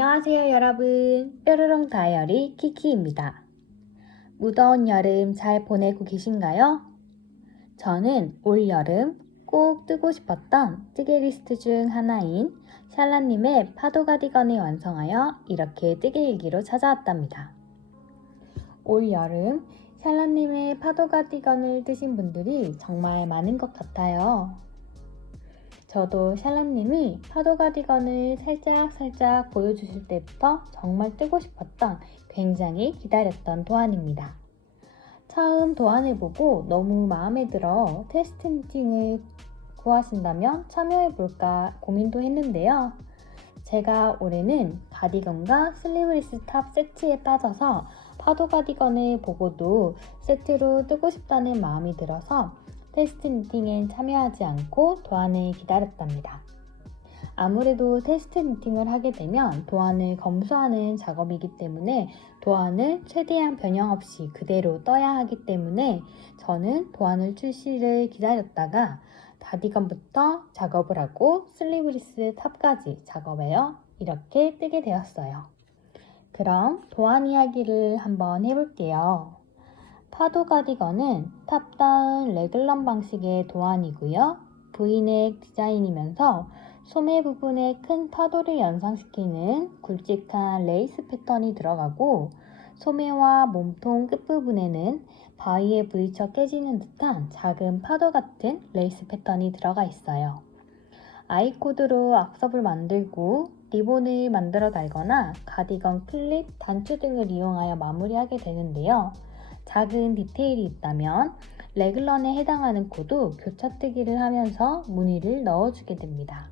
안녕하세요 여러분, 뾰로롱 다이어리 키키입니다. 무더운 여름 잘 보내고 계신가요? 저는 올 여름 꼭 뜨고 싶었던 뜨개 리스트 중 하나인 샬라님의 파도 가디건을 완성하여 이렇게 뜨개 일기로 찾아왔답니다. 올 여름 샬라님의 파도 가디건을 뜨신 분들이 정말 많은 것 같아요. 저도 샬라님이 파도 가디건을 살짝 보여주실 때부터 정말 뜨고 싶었던, 굉장히 기다렸던 도안입니다. 처음 도안을 보고 너무 마음에 들어 테스트 니팅을 구하신다면 참여해볼까 고민도 했는데요. 제가 올해는 가디건과 슬리브리스 탑 세트에 빠져서 파도 가디건을 보고도 세트로 뜨고 싶다는 마음이 들어서 테스트 니팅엔 참여하지 않고 도안을 기다렸답니다. 아무래도 테스트 니팅을 하게 되면 도안을 검수하는 작업이기 때문에 도안을 최대한 변형 없이 그대로 떠야 하기 때문에 저는 도안을 출시를 기다렸다가 가디건부터 작업을 하고 슬리브리스 탑까지 작업해요. 이렇게 뜨게 되었어요. 그럼 도안 이야기를 한번 해볼게요. 파도 가디건은 탑다운 레글런 방식의 도안이고요. V넥 디자인이면서 소매 부분에 큰 파도를 연상시키는 굵직한 레이스 패턴이 들어가고 소매와 몸통 끝부분에는 바위에 부딪혀 깨지는 듯한 작은 파도 같은 레이스 패턴이 들어가 있어요. 아이코드로 악섭을 만들고 리본을 만들어 달거나 가디건 클립, 단추 등을 이용하여 마무리하게 되는데요. 작은 디테일이 있다면 레글런에 해당하는 코도 교차뜨기를 하면서 무늬를 넣어주게 됩니다.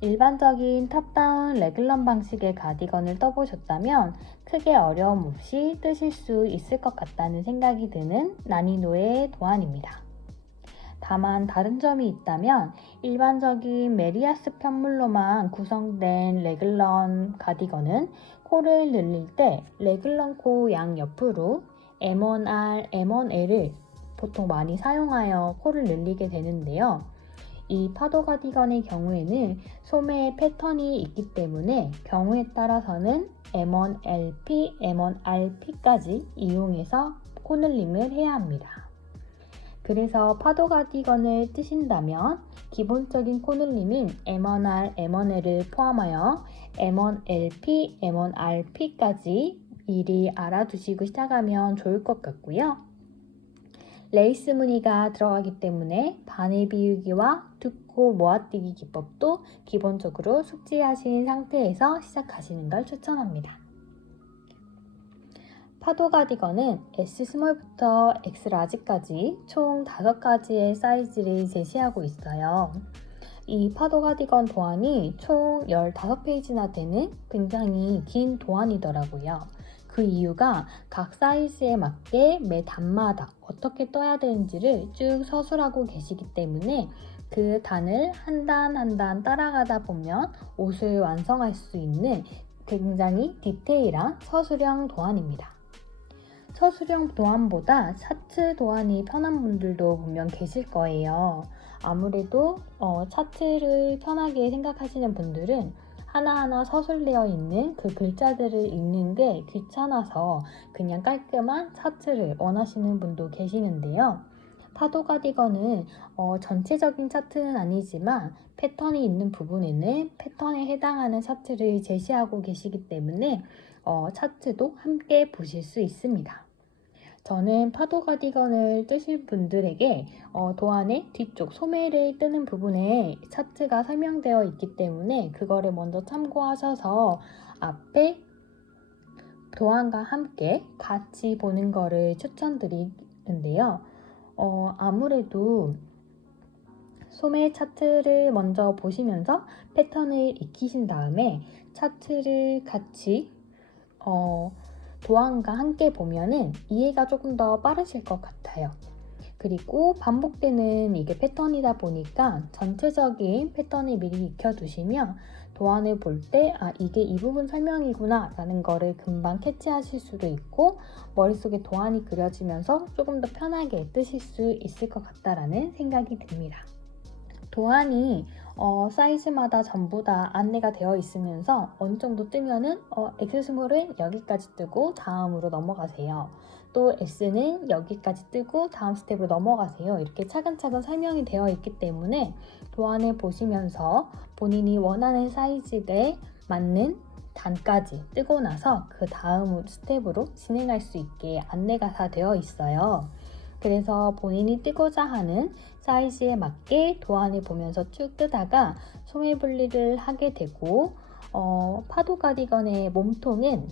일반적인 탑다운 레글런 방식의 가디건을 떠보셨다면 크게 어려움 없이 뜨실 수 있을 것 같다는 생각이 드는 난이도의 도안입니다. 다만 다른 점이 있다면 일반적인 메리아스 편물로만 구성된 레글런 가디건은 코를 늘릴 때 레글런 코 양옆으로 M1R, M1L을 보통 많이 사용하여 코를 늘리게 되는데요. 이 파도 가디건의 경우에는 소매에 패턴이 있기 때문에 경우에 따라서는 M1LP, M1RP까지 이용해서 코늘림을 해야 합니다. 그래서 파도 가디건을 뜨신다면 기본적인 코늘림인 M1R, M1L을 포함하여 M1LP, M1RP까지 미리 알아두시고 시작하면 좋을 것 같고요. 레이스 무늬가 들어가기 때문에 바늘 비우기와 두 코 모아뛰기 기법도 기본적으로 숙지하신 상태에서 시작하시는 걸 추천합니다. 파도 가디건은 S 스몰부터 X 라지까지 총 5가지의 사이즈를 제시하고 있어요. 이 파도 가디건 도안이 총 15페이지나 되는 굉장히 긴 도안이더라고요. 그 이유가 각 사이즈에 맞게 매 단마다 어떻게 떠야 되는지를 쭉 서술하고 계시기 때문에 그 단을 한 단 한 단 따라가다 보면 옷을 완성할 수 있는 굉장히 디테일한 서술형 도안입니다. 서술형 도안보다 차트 도안이 편한 분들도 분명 계실 거예요. 아무래도 차트를 편하게 생각하시는 분들은 하나하나 서술되어 있는 그 글자들을 읽는 게 귀찮아서 그냥 깔끔한 차트를 원하시는 분도 계시는데요. 파도 가디건은 전체적인 차트는 아니지만 패턴이 있는 부분에는 패턴에 해당하는 차트를 제시하고 계시기 때문에 차트도 함께 보실 수 있습니다. 저는 파도 가디건을 뜨실 분들에게 도안의 뒤쪽 소매를 뜨는 부분에 차트가 설명되어 있기 때문에 그거를 먼저 참고하셔서 앞에 도안과 함께 같이 보는 거를 추천드리는데요. 아무래도 소매 차트를 먼저 보시면서 패턴을 익히신 다음에 차트를 같이 도안과 함께 보면은 이해가 조금 더 빠르실 것 같아요. 그리고 반복되는 이게 패턴이다 보니까 전체적인 패턴을 미리 익혀두시면 도안을 볼 때 이게 이 부분 설명이구나 라는 거를 금방 캐치하실 수도 있고 머릿속에 도안이 그려지면서 조금 더 편하게 뜨실 수 있을 것 같다라는 생각이 듭니다. 도안이 사이즈마다 전부 다 안내가 되어 있으면서 어느 정도 뜨면은 X스몰은 여기까지 뜨고 다음으로 넘어가세요. 또 S는 여기까지 뜨고 다음 스텝으로 넘어가세요. 이렇게 차근차근 설명이 되어 있기 때문에 도안을 보시면서 본인이 원하는 사이즈에 맞는 단까지 뜨고 나서 그 다음 스텝으로 진행할 수 있게 안내가 다 되어 있어요. 그래서 본인이 뜨고자 하는 사이즈에 맞게 도안을 보면서 쭉 뜨다가 소매 분리를 하게 되고 파도 가디건의 몸통은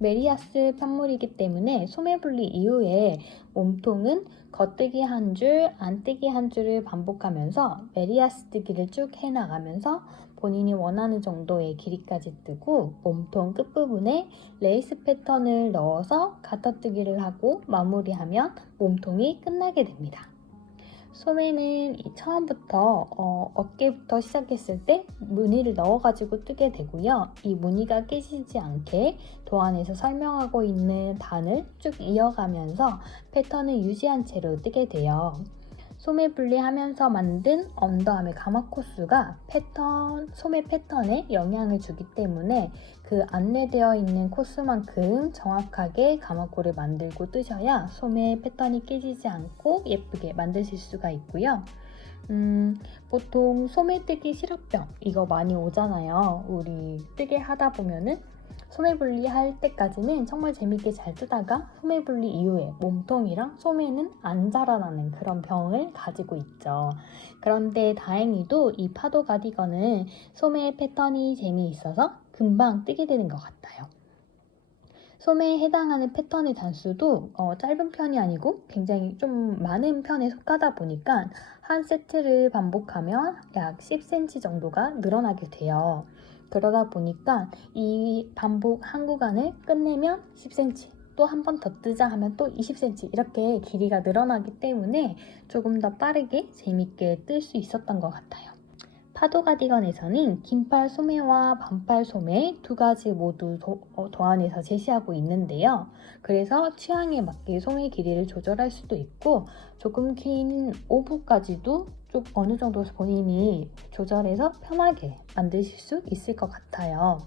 메리아스 편물이기 때문에 소매 분리 이후에 몸통은 겉뜨기 한 줄, 안뜨기 한 줄을 반복하면서 메리아스 뜨기를 쭉 해나가면서 본인이 원하는 정도의 길이까지 뜨고 몸통 끝부분에 레이스 패턴을 넣어서 가터뜨기를 하고 마무리하면 몸통이 끝나게 됩니다. 소매는 처음부터 어깨부터 시작했을 때 무늬를 넣어가지고 뜨게 되고요. 이 무늬가 깨지지 않게 도안에서 설명하고 있는 단을 쭉 이어가면서 패턴을 유지한 채로 뜨게 돼요. 소매 분리하면서 만든 언더아의 가마 코스가 소매 패턴에 영향을 주기 때문에 그 안내되어 있는 코스만큼 정확하게 가마코를 만들고 뜨셔야 소매 패턴이 깨지지 않고 예쁘게 만드실 수가 있고요. 보통 소매 뜨기 실업병 이거 많이 오잖아요. 우리 뜨게 하다 보면은 소매 분리할 때까지는 정말 재밌게 잘 뜨다가 소매 분리 이후에 몸통이랑 소매는 안 자라나는 그런 병을 가지고 있죠. 그런데 다행히도 이 파도 가디건은 소매 패턴이 재미있어서 금방 뜨게 되는 것 같아요. 소매에 해당하는 패턴의 단수도 짧은 편이 아니고 굉장히 좀 많은 편에 속하다 보니까 한 세트를 반복하면 약 10cm 정도가 늘어나게 돼요. 그러다 보니까 이 반복 한 구간을 끝내면 10cm, 또 한 번 더 뜨자 하면 또 20cm 이렇게 길이가 늘어나기 때문에 조금 더 빠르게 재밌게 뜰 수 있었던 것 같아요. 파도 가디건에서는 긴팔 소매와 반팔 소매 두 가지 모두 도안에서 제시하고 있는데요. 그래서 취향에 맞게 소매 길이를 조절할 수도 있고 조금 긴 오브까지도 좀 어느 정도 본인이 조절해서 편하게 만드실 수 있을 것 같아요.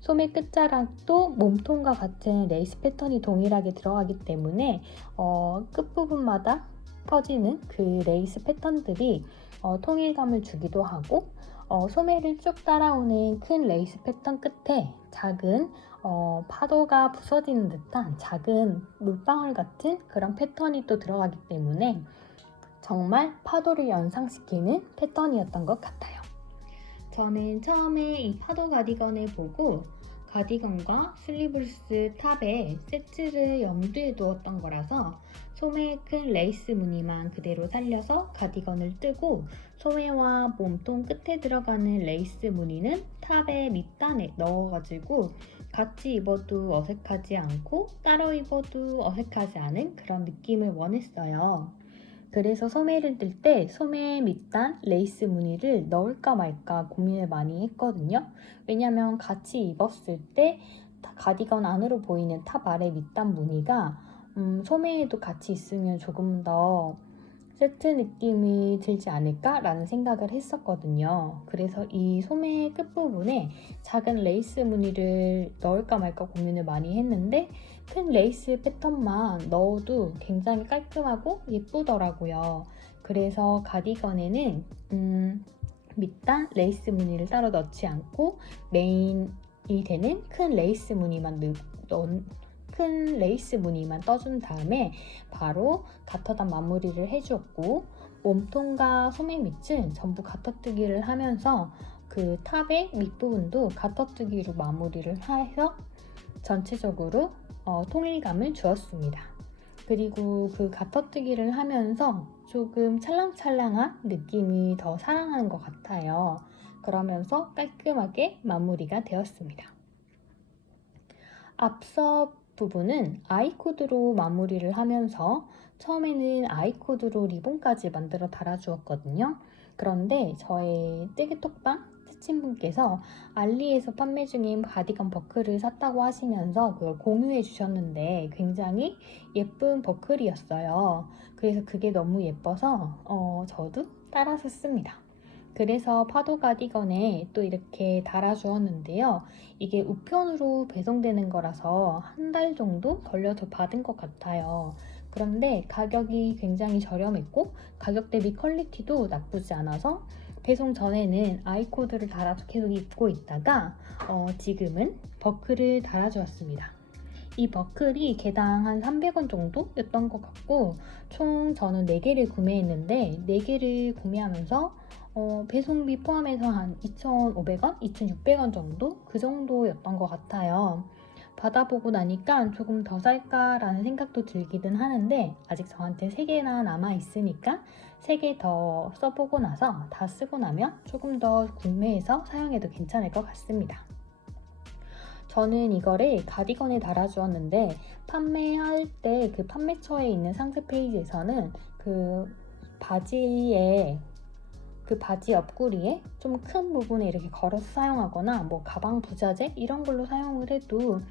소매 끝자락도 몸통과 같은 레이스 패턴이 동일하게 들어가기 때문에 끝부분마다 퍼지는 그 레이스 패턴들이 통일감을 주기도 하고 소매를 쭉 따라오는 큰 레이스 패턴 끝에 작은 파도가 부서지는 듯한 작은 물방울 같은 그런 패턴이 또 들어가기 때문에 정말 파도를 연상시키는 패턴이었던 것 같아요. 저는 처음에 이 파도 가디건을 보고 가디건과 슬리브스 탑에 세트를 염두에 두었던 거라서 소매의 큰 레이스 무늬만 그대로 살려서 가디건을 뜨고 소매와 몸통 끝에 들어가는 레이스 무늬는 탑의 밑단에 넣어가지고 같이 입어도 어색하지 않고 따로 입어도 어색하지 않은 그런 느낌을 원했어요. 그래서 소매를 뜰 때 소매 밑단 레이스 무늬를 넣을까 말까 고민을 많이 했거든요. 왜냐면 같이 입었을 때 가디건 안으로 보이는 탑 아래 밑단 무늬가 소매에도 같이 있으면 조금 더 세트 느낌이 들지 않을까라는 생각을 했었거든요. 그래서 이 소매 끝부분에 작은 레이스 무늬를 넣을까 말까 고민을 많이 했는데 큰 레이스 패턴만 넣어도 굉장히 깔끔하고 예쁘더라고요. 그래서 가디건에는 밑단 레이스 무늬를 따로 넣지 않고 메인이 되는 큰 레이스 무늬만 큰 레이스 무늬만 떠준 다음에 바로 가터단 마무리를 해주었고 몸통과 소매 밑은 전부 가터뜨기를 하면서 그 탑의 밑부분도 가터뜨기로 마무리를 해서 전체적으로 통일감을 주었습니다. 그리고 그 가터뜨기를 하면서 조금 찰랑찰랑한 느낌이 더 살아나는 것 같아요. 그러면서 깔끔하게 마무리가 되었습니다. 앞서 부분은 아이코드로 마무리를 하면서 처음에는 아이코드로 리본까지 만들어 달아주었거든요. 그런데 저의 뜨개톡방 스친분께서 알리에서 판매 중인 가디건 버클을 샀다고 하시면서 그걸 공유해 주셨는데 굉장히 예쁜 버클이었어요. 그래서 그게 너무 예뻐서 저도 따라 샀습니다. 그래서 파도 가디건에 또 이렇게 달아주었는데요. 이게 우편으로 배송되는 거라서 한 달 정도 걸려서 받은 것 같아요. 그런데 가격이 굉장히 저렴했고 가격 대비 퀄리티도 나쁘지 않아서 배송 전에는 아이코드를 달아서 계속 입고 있다가 지금은 버클을 달아주었습니다. 이 버클이 개당 한 300원 정도였던 것 같고 총 저는 4개를 구매했는데 4개를 구매하면서 배송비 포함해서 한 2,500원, 2,600원 정도? 그 정도였던 것 같아요. 받아보고 나니까 조금 더 살까라는 생각도 들기는 하는데 아직 저한테 3개나 남아있으니까 3개 더 써보고 나서 다 쓰고 나면 조금 더 구매해서 사용해도 괜찮을 것 같습니다. 저는 이거를 가디건에 달아주었는데 판매할 때 그 판매처에 있는 상세 페이지에서는 그 바지 옆구리에 좀 큰 부분에 이렇게 걸어서 사용하거나 뭐 가방 부자재 이런 걸로 사용을 해도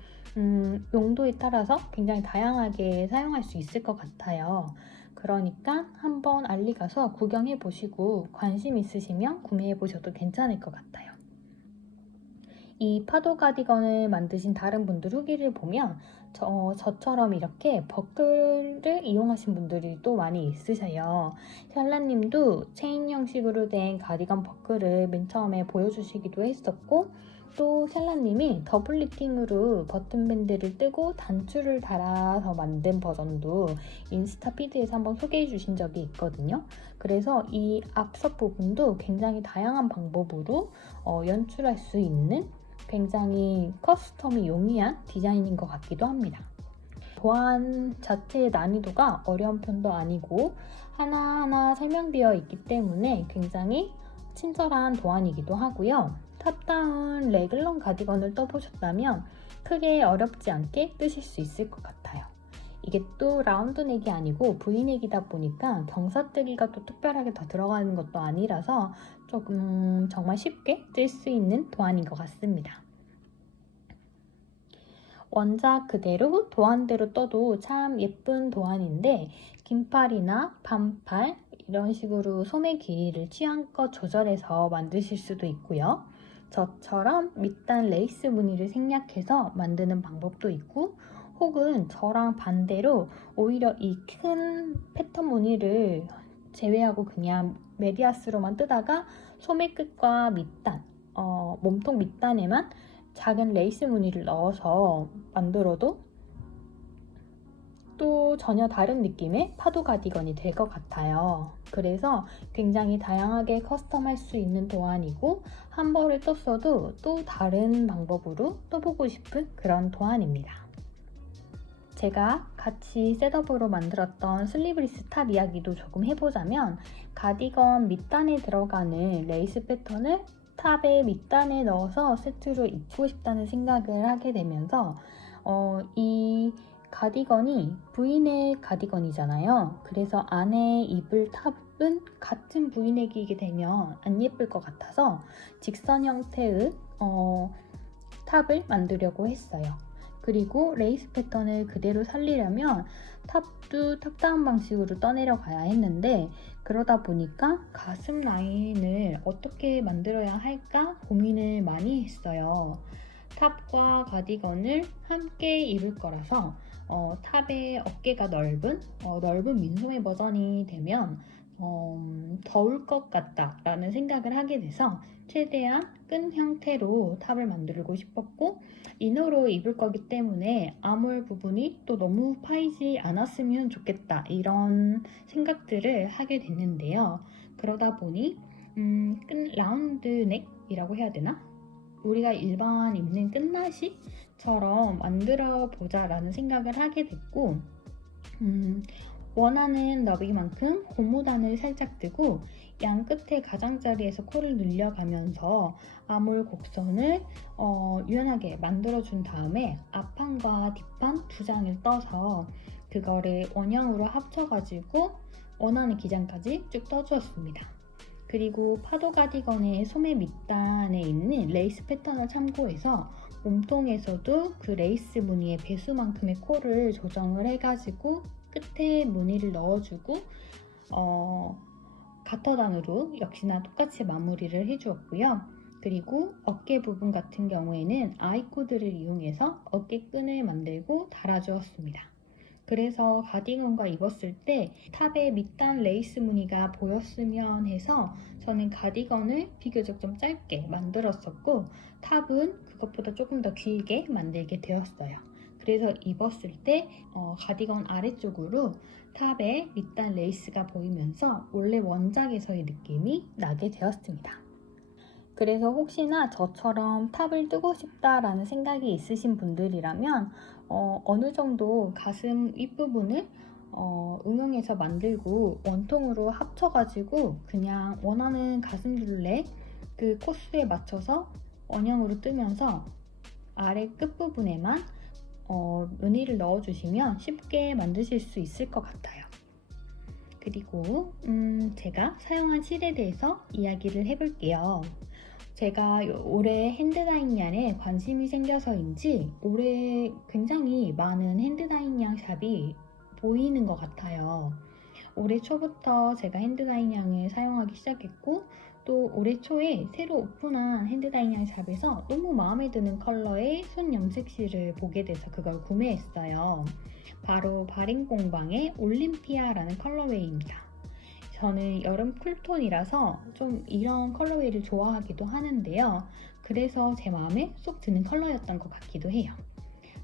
용도에 따라서 굉장히 다양하게 사용할 수 있을 것 같아요. 그러니까 한번 알리 가서 구경해 보시고 관심 있으시면 구매해 보셔도 괜찮을 것 같아요. 이 파도 가디건을 만드신 다른 분들 후기를 보면 저처럼 이렇게 버클을 이용하신 분들이 또 많이 있으세요. 샬라님도 체인 형식으로 된 가디건 버클을 맨 처음에 보여주시기도 했었고 또 샬라님이 더블 리팅으로 버튼밴드를 뜨고 단추를 달아서 만든 버전도 인스타 피드에서 한번 소개해 주신 적이 있거든요. 그래서 이 앞서 부분도 굉장히 다양한 방법으로 연출할 수 있는 굉장히 커스텀이 용이한 디자인인 것 같기도 합니다. 도안 자체의 난이도가 어려운 편도 아니고 하나하나 설명되어 있기 때문에 굉장히 친절한 도안이기도 하고요. 탑다운 레귤런 가디건을 떠보셨다면 크게 어렵지 않게 뜨실 수 있을 것 같아요. 이게 또 라운드 넥이 아니고 V넥이다 보니까 경사뜨기가 또 특별하게 더 들어가는 것도 아니라서 조금 정말 쉽게 뜰 수 있는 도안인 것 같습니다. 원작 그대로 도안대로 떠도 참 예쁜 도안인데 긴팔이나 반팔 이런 식으로 소매 길이를 취향껏 조절해서 만드실 수도 있고요. 저처럼 밑단 레이스 무늬를 생략해서 만드는 방법도 있고 혹은 저랑 반대로 오히려 이 큰 패턴 무늬를 제외하고 그냥 메리아스로만 뜨다가 소매 끝과 밑단, 몸통 밑단에만 작은 레이스 무늬를 넣어서 만들어도 또 전혀 다른 느낌의 파도 가디건이 될 것 같아요. 그래서 굉장히 다양하게 커스텀할 수 있는 도안이고 한 벌을 떴어도 또 다른 방법으로 떠보고 싶은 그런 도안입니다. 제가 같이 셋업으로 만들었던 슬리브리스 탑 이야기도 조금 해보자면 가디건 밑단에 들어가는 레이스 패턴을 탑의 밑단에 넣어서 세트로 입고 싶다는 생각을 하게 되면서 이 가디건이 V넥 가디건이잖아요. 그래서 안에 입을 탑은 같은 V넥이게 되면 안 예쁠 것 같아서 직선 형태의 탑을 만들려고 했어요. 그리고 레이스 패턴을 그대로 살리려면 탑도 탑다운 방식으로 떠내려가야 했는데 그러다 보니까 가슴 라인을 어떻게 만들어야 할까 고민을 많이 했어요. 탑과 가디건을 함께 입을 거라서 탑의 어깨가 넓은 민소매 버전이 되면 더울 것 같다 라는 생각을 하게 돼서 최대한 끈 형태로 탑을 만들고 싶었고 이너로 입을 거기 때문에 아몰 부분이 또 너무 파이지 않았으면 좋겠다 이런 생각들을 하게 됐는데요. 그러다 보니 끈 라운드 넥이라고 해야 되나? 우리가 일반 입는 끝나시처럼 만들어 보자 라는 생각을 하게 됐고 원하는 너비만큼 고무단을 살짝 뜨고 양 끝에 가장자리에서 코를 늘려가면서 아몰 곡선을 유연하게 만들어준 다음에 앞판과 뒷판 두 장을 떠서 그거를 원형으로 합쳐가지고 원하는 기장까지 쭉 떠주었습니다. 그리고 파도 가디건의 소매 밑단에 있는 레이스 패턴을 참고해서 몸통에서도 그 레이스 무늬의 배수만큼의 코를 조정을 해가지고 끝에 무늬를 넣어주고 가터단으로 역시나 똑같이 마무리를 해주었고요. 그리고 어깨 부분 같은 경우에는 아이코드를 이용해서 어깨끈을 만들고 달아주었습니다. 그래서 가디건과 입었을 때 탑에 밑단 레이스 무늬가 보였으면 해서 저는 가디건을 비교적 좀 짧게 만들었었고 탑은 그것보다 조금 더 길게 만들게 되었어요. 그래서 입었을 때 가디건 아래쪽으로 탑에 밑단 레이스가 보이면서 원래 원작에서의 느낌이 나게 되었습니다. 그래서 혹시나 저처럼 탑을 뜨고 싶다라는 생각이 있으신 분들이라면 어느 정도 가슴 윗부분을 응용해서 만들고 원통으로 합쳐가지고 그냥 원하는 가슴 둘레 그 코스에 맞춰서 원형으로 뜨면서 아래 끝부분에만 무늬를 넣어주시면 쉽게 만드실 수 있을 것 같아요. 그리고 제가 사용한 실에 대해서 이야기를 해볼게요. 제가 올해 핸드다잉 yar에 관심이 생겨서인지 올해 굉장히 많은 핸드다잉 y 샵이 보이는 것 같아요. 올해 초부터 제가 핸드다잉 yar을 사용하기 시작했고 또 올해 초에 새로 오픈한 핸드다잉 y 샵에서 너무 마음에 드는 컬러의 손 염색실을 보게 돼서 그걸 구매했어요. 바로 바린공방의 올림피아라는 컬러웨이입니다. 저는 여름 쿨톤이라서 좀 이런 컬러웨이를 좋아하기도 하는데요. 그래서 제 마음에 쏙 드는 컬러였던 것 같기도 해요.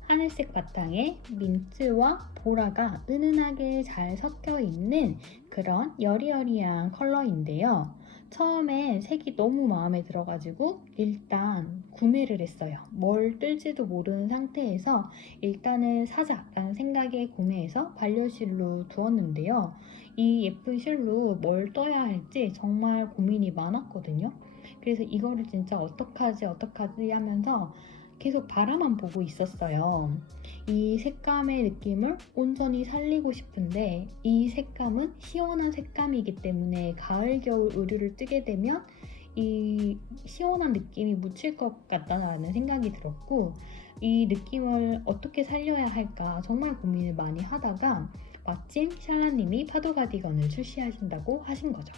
하늘색 바탕에 민트와 보라가 은은하게 잘 섞여 있는 그런 여리여리한 컬러인데요. 처음에 색이 너무 마음에 들어가지고 일단 구매를 했어요. 뭘 뜰지도 모르는 상태에서 일단은 사자라는 생각에 구매해서 반려실로 두었는데요. 이 예쁜 실로 뭘 떠야 할지 정말 고민이 많았거든요. 그래서 이거를 진짜 어떡하지 하면서 계속 바라만 보고 있었어요. 이 색감의 느낌을 온전히 살리고 싶은데 이 색감은 시원한 색감이기 때문에 가을, 겨울 의류를 뜨게 되면 이 시원한 느낌이 묻힐 것 같다는 생각이 들었고 이 느낌을 어떻게 살려야 할까 정말 고민을 많이 하다가 마침 샬라님이 파도 가디건을 출시하신다고 하신 거죠.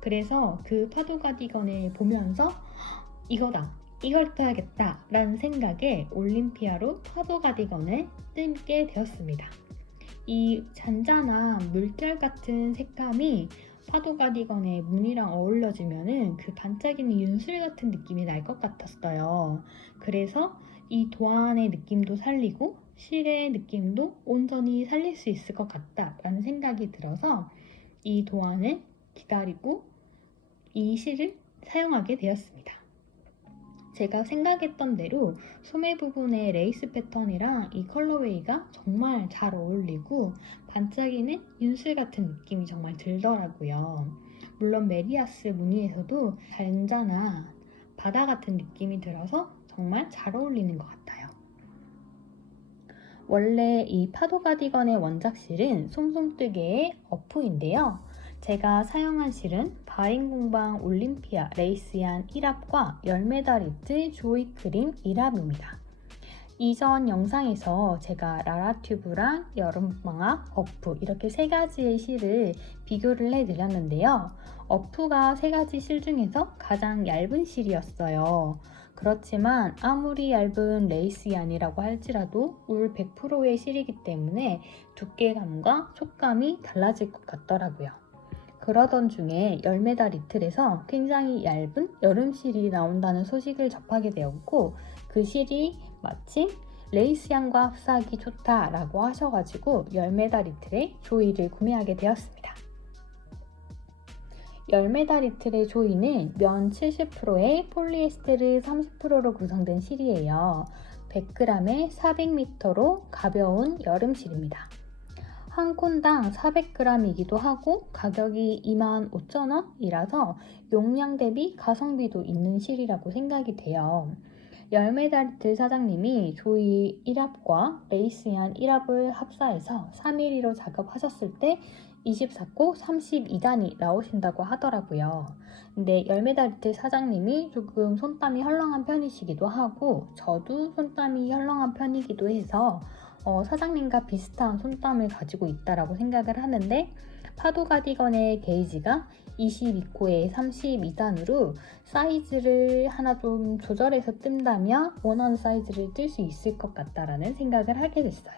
그래서 그 파도 가디건을 보면서 이거다! 이걸 떠야겠다 라는 생각에 올림피아로 파도 가디건을 뜯게 되었습니다. 이 잔잔한 물결 같은 색감이 파도 가디건의 무늬랑 어울려지면은 그 반짝이는 윤술 같은 느낌이 날 것 같았어요. 그래서 이 도안의 느낌도 살리고 실의 느낌도 온전히 살릴 수 있을 것 같다라는 생각이 들어서 이 도안을 기다리고 이 실을 사용하게 되었습니다. 제가 생각했던 대로 소매 부분의 레이스 패턴이랑 이 컬러웨이가 정말 잘 어울리고 반짝이는 윤술 같은 느낌이 정말 들더라고요. 물론 메리아스 무늬에서도 잔잔한 바다 같은 느낌이 들어서 정말 잘 어울리는 것 같아요. 원래 이 파도 가디건의 원작 실은 솜솜뜨개의 어프인데요. 제가 사용한 실은 바린공방 올림피아 레이스얀 1합과 열매다리트 조이크림 1합입니다. 이전 영상에서 제가 라라튜브랑 여름방학, 어프 이렇게 세 가지의 실을 비교를 해드렸는데요. 어프가 세 가지 실 중에서 가장 얇은 실이었어요. 그렇지만 아무리 얇은 레이스얀이라고 할지라도 울 100%의 실이기 때문에 두께감과 촉감이 달라질 것 같더라고요. 그러던 중에 열매다 리틀에서 굉장히 얇은 여름실이 나온다는 소식을 접하게 되었고 그 실이 마침 레이스향과 흡사하기 좋다라고 하셔가지고 열매다 리틀의 조이를 구매하게 되었습니다. 열매다 리틀의 조이는 면 70%에 폴리에스테르 30%로 구성된 실이에요. 100g에 400m로 가벼운 여름실입니다. 한 콘당 400g이기도 하고 가격이 25,000원이라서 용량 대비 가성비도 있는 실이라고 생각이 돼요. 열매다리트 사장님이 조이 1합과 레이스얀 1합을 합사해서 3mm로 작업하셨을 때 24코 32단이 나오신다고 하더라고요. 근데 열매다리트 사장님이 조금 손땀이 헐렁한 편이시기도 하고 저도 손땀이 헐렁한 편이기도 해서 사장님과 비슷한 손땀을 가지고 있다라고 생각을 하는데, 파도 가디건의 게이지가 22코에 32단으로 사이즈를 하나 좀 조절해서 뜬다면 원하는 사이즈를 뜰 수 있을 것 같다라는 생각을 하게 됐어요.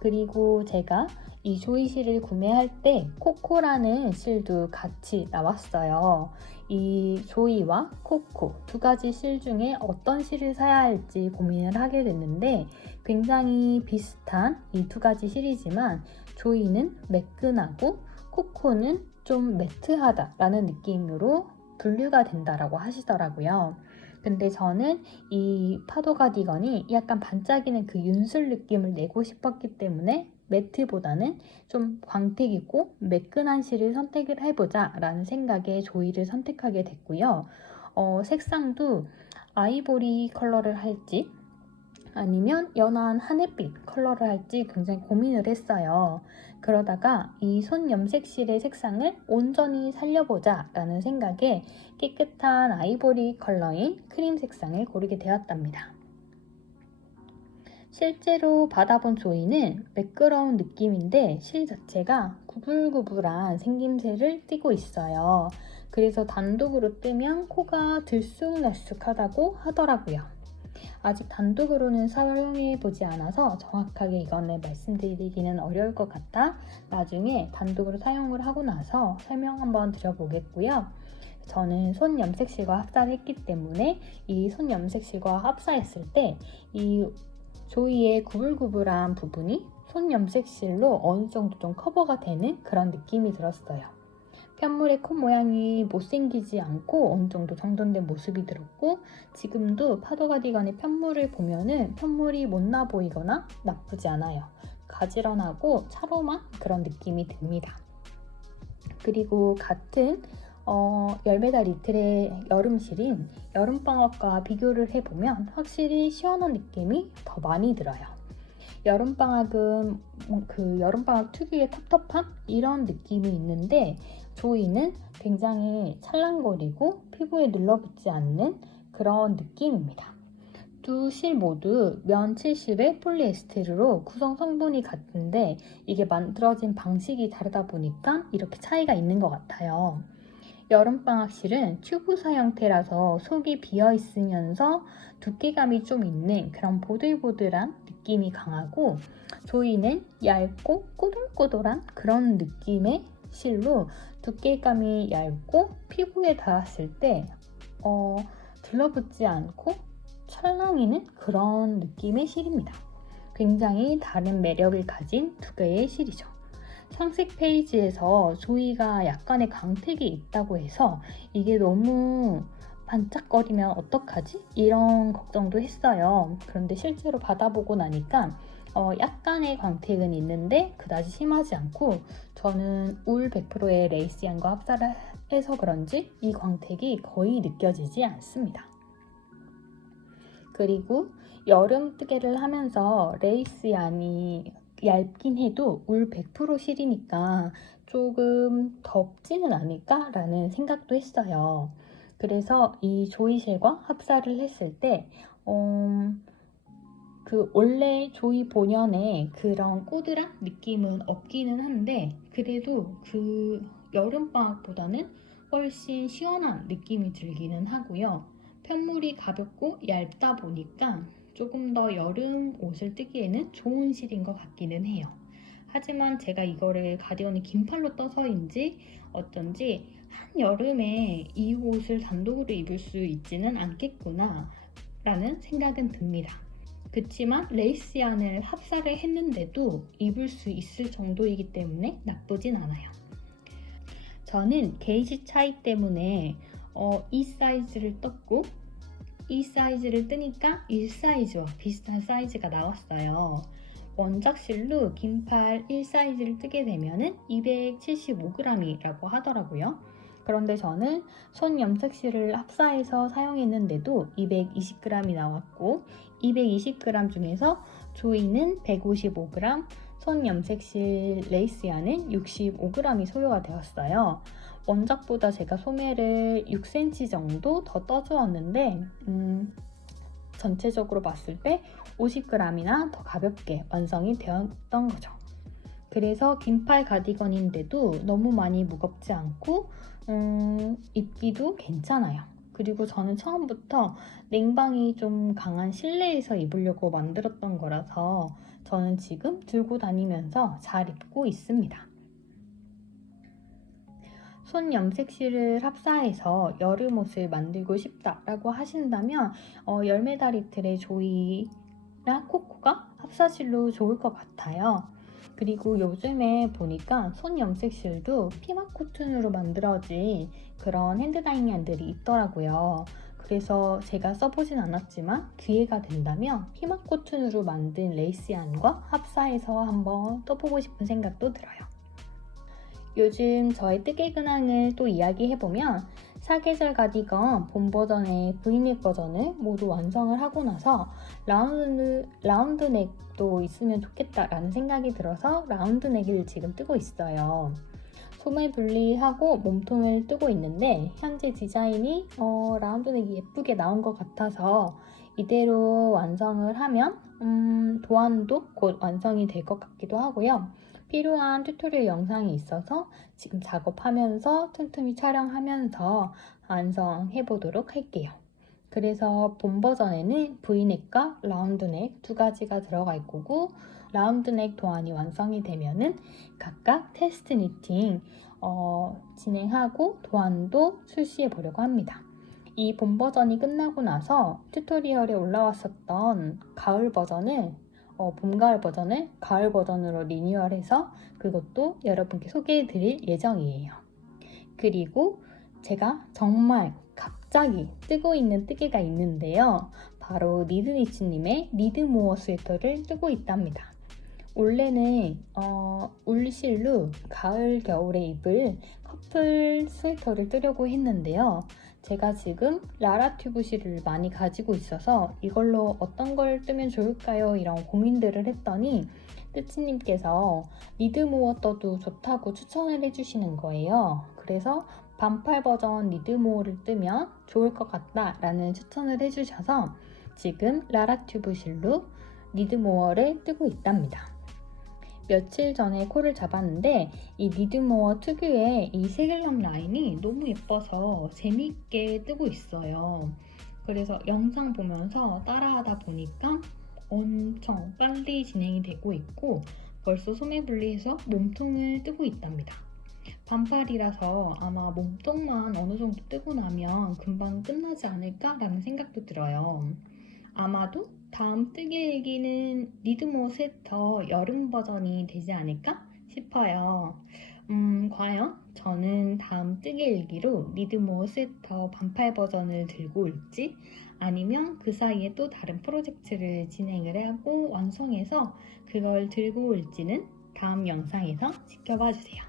그리고 제가 이 조이 실을 구매할 때 코코라는 실도 같이 나왔어요. 이 조이와 코코 두 가지 실 중에 어떤 실을 사야 할지 고민을 하게 됐는데, 굉장히 비슷한 이 두 가지 실이지만 조이는 매끈하고 코코는 좀 매트하다라는 느낌으로 분류가 된다라고 하시더라고요. 근데 저는 이 파도 가디건이 약간 반짝이는 그 윤슬 느낌을 내고 싶었기 때문에 매트보다는 좀 광택 있고 매끈한 실을 선택을 해보자 라는 생각에 조이를 선택하게 됐고요. 색상도 아이보리 컬러를 할지 아니면 연한 하늘빛 컬러를 할지 굉장히 고민을 했어요. 그러다가 이 손 염색 실의 색상을 온전히 살려보자 라는 생각에 깨끗한 아이보리 컬러인 크림 색상을 고르게 되었답니다. 실제로 받아본 조이는 매끄러운 느낌인데 실 자체가 구불구불한 생김새를 띠고 있어요. 그래서 단독으로 뜨면 코가 들쑥날쑥하다고 하더라고요. 아직 단독으로는 사용해 보지 않아서 정확하게 이거는 말씀드리기는 어려울 것 같아 나중에 단독으로 사용을 하고 나서 설명 한번 드려보겠고요. 저는 손 염색실과 합사를 했기 때문에 이 손 염색실과 합사했을 때 이 조이의 구불구불한 부분이 손 염색실로 어느 정도 좀 커버가 되는 그런 느낌이 들었어요. 편물의 콧 모양이 못생기지 않고 어느 정도 정돈된 모습이 들었고, 지금도 파도 가디건의 편물을 보면은 편물이 못나 보이거나 나쁘지 않아요. 가지런하고 차로만 그런 느낌이 듭니다. 그리고 같은 열매달 이틀의 여름실인 여름방학과 비교를 해보면 확실히 시원한 느낌이 더 많이 들어요. 여름방학은 그 여름방학 특유의 텁텁함? 이런 느낌이 있는데 조이는 굉장히 찰랑거리고 피부에 눌러붙지 않는 그런 느낌입니다. 두 실 모두 면 70의 폴리에스테르로 구성 성분이 같은데 이게 만들어진 방식이 다르다 보니까 이렇게 차이가 있는 것 같아요. 여름방학 실은 튜브사 형태라서 속이 비어있으면서 두께감이 좀 있는 그런 보들보들한 느낌이 강하고, 조이는 얇고 꼬들꼬들한 그런 느낌의 실로 두께감이 얇고 피부에 닿았을 때 들러붙지 않고 찰랑이는 그런 느낌의 실입니다. 굉장히 다른 매력을 가진 두 개의 실이죠. 상색 페이지에서 조이가 약간의 광택이 있다고 해서 이게 너무 반짝거리면 어떡하지? 이런 걱정도 했어요. 그런데 실제로 받아보고 나니까 약간의 광택은 있는데 그다지 심하지 않고, 저는 울 100%의 레이스얀과 합사를 해서 그런지 이 광택이 거의 느껴지지 않습니다. 그리고 여름 뜨개를 하면서 레이스얀이 얇긴 해도 울 100% 실이니까 조금 덥지는 않을까라는 생각도 했어요. 그래서 이 조이실과 합사를 했을 때 그 원래 조이 본연의 그런 꼬들한 느낌은 없기는 한데 그래도 그 여름방학보다는 훨씬 시원한 느낌이 들기는 하고요. 편물이 가볍고 얇다 보니까 조금 더 여름 옷을 뜨기에는 좋은 실인 것 같기는 해요. 하지만 제가 이거를 가디건을 긴팔로 떠서인지 어쩐지 한여름에 이 옷을 단독으로 입을 수 있지는 않겠구나 라는 생각은 듭니다. 그치만 레이스얀을 합사를 했는데도 입을 수 있을 정도이기 때문에 나쁘진 않아요. 저는 게이지 차이 때문에 이 사이즈를 떴고 이 사이즈를 뜨니까 이 사이즈와 비슷한 사이즈가 나왔어요. 원작실로 긴팔 1 사이즈를 뜨게 되면 275g이라고 하더라고요. 그런데 저는 손 염색실을 합사해서 사용했는데도 220g이 나왔고 220g 중에서 조이는 155g, 손 염색실 레이스얀은 65g이 소요가 되었어요. 원작보다 제가 소매를 6cm 정도 더 떠주었는데 전체적으로 봤을 때 50g이나 더 가볍게 완성이 되었던 거죠. 그래서 긴팔 가디건인데도 너무 많이 무겁지 않고 입기도 괜찮아요. 그리고 저는 처음부터 냉방이 좀 강한 실내에서 입으려고 만들었던 거라서 저는 지금 들고 다니면서 잘 입고 있습니다. 손 염색실을 합사해서 여름 옷을 만들고 싶다라고 하신다면 열매다리틀의 조이나 코코가 합사실로 좋을 것 같아요. 그리고 요즘에 보니까 손 염색실도 피막 코튼으로 만들어진 그런 핸드다이앤들이 있더라고요. 그래서 제가 써보진 않았지만 기회가 된다면 피막 코튼으로 만든 레이스얀과 합사해서 한번 떠보고 싶은 생각도 들어요. 요즘 저의 뜨개 근황을 또 이야기해보면 사계절 가디건 봄 버전의 브이넥 버전을 모두 완성을 하고 나서 라운드 넥도 있으면 좋겠다라는 생각이 들어서 라운드 넥을 지금 뜨고 있어요. 소매 분리하고 몸통을 뜨고 있는데 현재 디자인이 라운드 넥이 예쁘게 나온 것 같아서 이대로 완성을 하면 도안도 곧 완성이 될 것 같기도 하고요. 필요한 튜토리얼 영상이 있어서 지금 작업하면서 틈틈이 촬영하면서 완성해 보도록 할게요. 그래서 본 버전에는 V넥과 라운드넥 두 가지가 들어갈 거고 라운드넥 도안이 완성이 되면은 각각 테스트 니팅 진행하고 도안도 출시해 보려고 합니다. 이 본 버전이 끝나고 나서 튜토리얼에 올라왔었던 가을 버전을 봄, 가을 버전을 가을 버전으로 리뉴얼해서 그것도 여러분께 소개해 드릴 예정이에요. 그리고 제가 정말 갑자기 뜨고 있는 뜨개가 있는데요. 바로 니드니츠님의 니드모어 스웨터를 뜨고 있답니다. 원래는 울실로 가을 겨울에 입을 커플 스웨터를 뜨려고 했는데요. 제가 지금 라라튜브실을 많이 가지고 있어서 이걸로 어떤 걸 뜨면 좋을까요? 이런 고민들을 했더니 뜨치님께서 니드모어 떠도 좋다고 추천을 해주시는 거예요. 그래서 반팔 버전 니드모어를 뜨면 좋을 것 같다라는 추천을 해주셔서 지금 라라튜브실로 니드모어를 뜨고 있답니다. 며칠 전에 콜을 잡았는데 이 니드모어 특유의 이 세길럼 라인이 너무 예뻐서 재미있게 뜨고 있어요. 그래서 영상 보면서 따라하다 보니까 엄청 빨리 진행이 되고 있고 벌써 소매 분리해서 몸통을 뜨고 있답니다. 반팔이라서 아마 몸통만 어느 정도 뜨고 나면 금방 끝나지 않을까라는 생각도 들어요. 아마도 다음 뜨개 일기는 니드모어 스웨터 여름 버전이 되지 않을까 싶어요. 과연 저는 다음 뜨개 일기로 니드모어 스웨터 반팔 버전을 들고 올지 아니면 그 사이에 또 다른 프로젝트를 진행을 하고 완성해서 그걸 들고 올지는 다음 영상에서 지켜봐 주세요.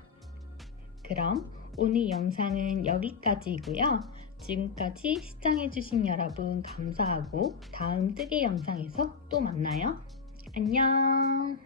그럼 오늘 영상은 여기까지이고요. 지금까지 시청해주신 여러분 감사하고 다음 뜨개 영상에서 또 만나요. 안녕.